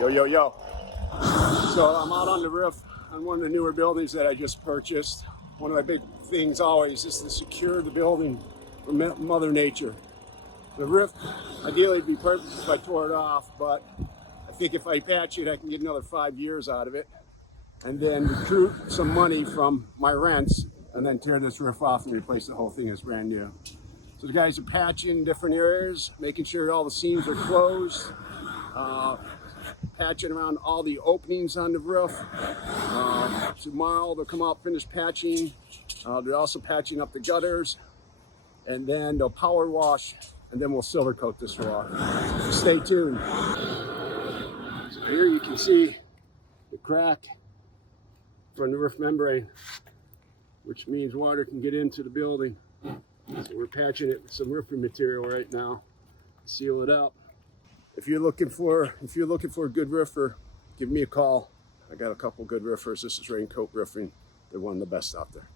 Yo, yo, yo. So I'm out on the roof on one of the newer buildings that I just purchased. One of my big things always is to secure the building from Mother Nature. The roof, ideally it'd be perfect if I tore it off, but I think if I patch it, I can get another 5 years out of it. And then recruit some money from my rents and then tear this roof off and replace the whole thing as brand new. So the guys are patching different areas, making sure all the seams are closed, patching around all the openings on the roof. Tomorrow they'll come out, finish patching. They're also patching up the gutters, and then they'll power wash, and then we'll silver coat this roof. So stay tuned. So here you can see the crack from the roof membrane, which means water can get into the building. So we're patching it with some roofing material right now, seal it up. If you're looking for a good roofer, give me a call. I got a couple good roofers. This is Raincoat Roofing. They're one of the best out there.